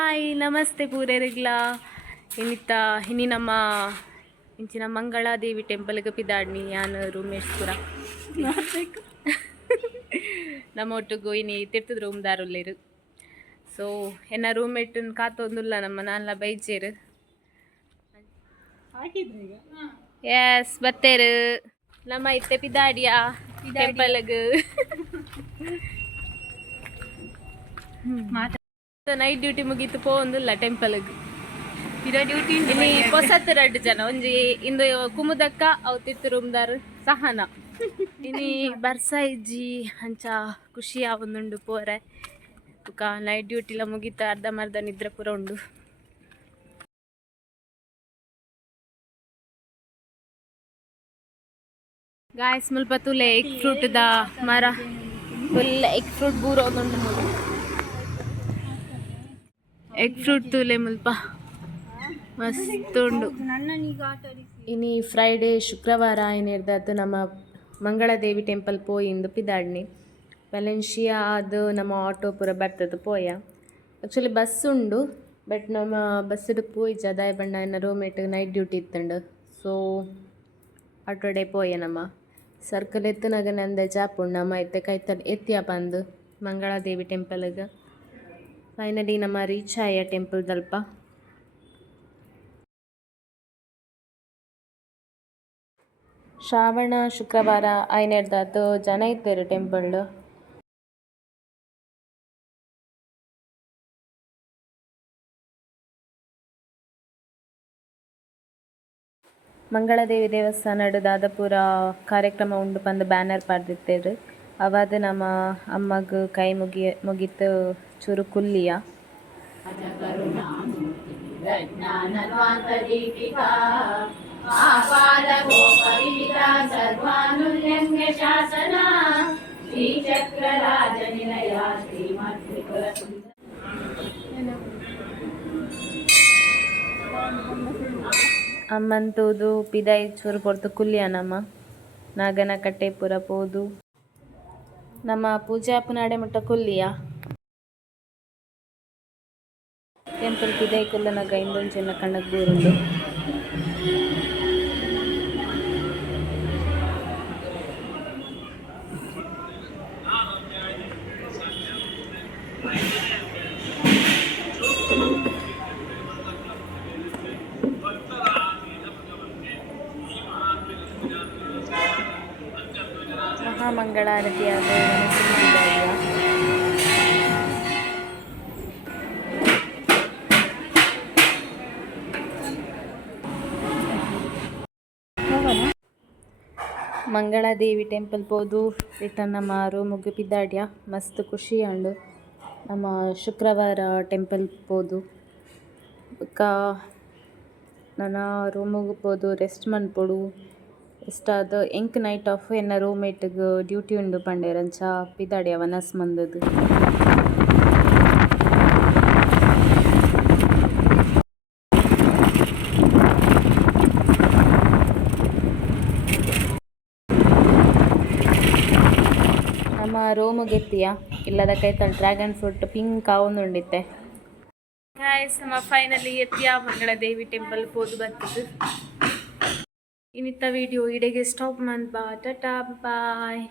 Hi ನಮಸ್ತೆ ಪೂರೇರಿಗ್ಲ ಇನ್ನಿತ್ತ ಇನ್ನಿ ನಮ್ಮ ಇಂಚಿನ ಮಂಗಳಾದೇವಿ ಟೆಂಪಲ್ಗೆ ಪಿದಾಡ್ನಿ ಯಾನು ರೂಮೇಶ್ ಪುರ. ನಮ್ಮ ಒಟ್ಟಿಗೂ ಇನಿ ತಿರ್ತದ ರೂಮ್ ದಾರುಲ್ಲೇರು. ಸೊ ಎನ್ನ ರೂಮೇಟನ್ ಕಾತೊಂದುಲ್ಲ ನಮ್ಮ ನಾನ್ಲ ಬೈಚೇರು ಎಸ್ ಬತ್ತೇರು. ನಮ್ಮ ಇತ್ತೆ ಪಿದಾಡಿಯ ಟೆಂಪಲ್ಗೆ ನೈಟ್ ಡ್ಯೂಟಿ ಮುಗೀತು ಒಂದು ಟೆಂಪಲ್ಗೆ ಟೆಂಪಲ್ ಡ್ಯೂಟಿ ಇಲ್ಲಿ ಪೊಸತ್ತು ಎರಡು ಜನ ಒಂಜಿ ಇಂದು ಕುಮುದಕ್ಕ ಅವತ್ತಿತ್ತು ತಿತ್ತು ರೂಮ್ದಾರ್ ಸಹನ. ಇನಿ ಬರ್ಸಾ ಇಜ್ಜಿ ಅಂಚ ಖುಷಿ ಆವೊಂದುಂಡು ಪೋರೆ. ಬುಕ್ಕ ನೈಟ್ ಡ್ಯೂಟಿಲ ಮುಗೀತ ಅರ್ಧ ಮರ್ಧ ನಿದ್ರೆ ಪೂರ ಉಂಡು. ಗಾಯಸ್ ಮುಲ್ಪ ತುಲೆ ಎಗ್ ಫ್ರೂಟ್ ದ ಮರ. ಫುಲ್ ಎಗ್ ಫ್ರೂಟ್ ಬೂರ ಒಂದುಂಡು ಮುಲು ಎಗ್ ಫ್ರೂಟ್ ತೂಲೆ ಮುಲ್ಪ ಮಸ್ತ್ ಉಂಡು. ಇನಿ ಫ್ರೈಡೇ ಶುಕ್ರವಾರ ಏನಿರ್ದದ್ದು ನಮ್ಮ ಮಂಗಳದೇವಿ ಟೆಂಪಲ್ ಪೋಯಿಂದು ಪಿದಾಡ್ನಿ. ಬಲೆನ್ಶಿಯಾ ಅದು ನಮ್ಮ ಆಟೋ ಪೂರ ಬರ್ತದೆ ಪೋಯ. ಆ್ಯಕ್ಚುಲಿ ಬಸ್ ಉಂಡು ಬಟ್ ನಮ್ಮ ಬಸ್ ಪೋಯಿ ಜದಾಯ ಬಣ್ಣ ರೂಮ್ ರೂಮೇಟ್ ನೈಟ್ ಡ್ಯೂಟಿ ಇತ್ತಂಡು. ಸೊ ಆಟೋ ಡೇ ಪೋಯ ನಮ್ಮ. ಸರ್ಕಲ್ ಎತ್ತನಾಗ ನಂದ ಜಾಪುಂಡು ನಮ್ಮ ಎತ್ತೆ ಕೈತಲ್, ಎತ್ತಿಯ ಬಂದು ಮಂಗಳಾದೇವಿ ಟೆಂಪಲ್ಗೆ ಫೈನಲಿ ನಮ್ಮ ರೀಚ್ ಆಯ ಟೆಂಪಲ್ ದಲ್ಪ. ಶ್ರಾವಣ, ಶುಕ್ರವಾರ ಐನೆಡ್ದಾತು ಜನ ಇತ್ತೇರು ಟೆಂಪಲ್ ಮಂಗಳದೇವಿ ದೇವಸ್ಥಾನಡ್ ದಾದಪುರ ಕಾರ್ಯಕ್ರಮ ಉಂಡು ಪಂದ್ ಬ್ಯಾನರ್ ಪಾಡ್ದಿತ್ತೇರು ಅವಾದ ನಮ್ಮ ಅಮ್ಮಗ್ ಕೈ ಮುಗಿ ಮುಗಿತು. ಚೂರು ಕುಲ್ಲಿಯ ಅಮ್ಮಂತೂದು ಪಿದಾಯಿ ಚೂರು ಪೊರ್ತು ಕುಲ್ಲಿಯ ನಮ್ಮ. ನಾಗನ ಕಟ್ಟೆ ಪುರ ಪೋದು. ನಮ್ಮ ಪೂಜೆ ಅಪ್ಪನಾಡೆ ಮುಟ್ಟ ಕುಲ್ಲಿಯ ಟೆಂಪಲ್ ಪಿದಾಯಿ ಕುಲ್ಲನಗ ಇಂದೊಂಚೆನ್ನ ಕಣ್ಣಗ್ ಬೂರುಂಡು ಮಹಾಮಂಗಳಾರತಿಯಾದ ಮಂಗಳಾದೇವಿ ಟೆಂಪಲ್ ಪೋದು ರಿಟರ್ನ್ ನಮ್ಮ ರೂಮಿಗೆ ಪಿದಾಡ್ಯ ಮಸ್ತ್ ಖುಷಿ ಆಂಡ್ ನಮ್ಮ ಶುಕ್ರವಾರ ಟೆಂಪಲ್ ಪೋದು ಬೊಕ್ಕ ನನ್ನ ರೂಮಿಗೆ ಪೋದು ರೆಸ್ಟ್ ಮನ್ಪೊಡು. ಇಷ್ಟಾದ ಎಂಕ್ ನೈಟ್ ಆಫ್ ಎನ್ನ ರೂಮೇಟ್ಗ್ ಡ್ಯೂಟಿ ಉಂಡು ಪಂಡೇರಂಚ ಪಿದಾಡ್ಯ ವನಸ್ ಮಂದದ್. ಇಲ್ಲದ ಕೈತಲ್ ಡ್ರ್ಯಾಗನ್ ಫ್ರೂಟ್ ಪಿಂಕ್ ಆವೊಂದುಂಡಿತ್ತೆ ಗಾಯ್ಸ್ ನಮ್ಮ ಫೈನಲಿ ಎತ್ತಿಯ ಮಂಗಳ ದೇವಿ ಟೆಂಪಲ್ ಪೋದು ಬರ್ತದೆ ಇನ್ನಿತ್ತ ವಿಡಿಯೋ ಇಡೆಗೆ ಸ್ಟಾಪ್ ಮನ್ ಬಾ ಟಾಟಾ ಬಾಯ್.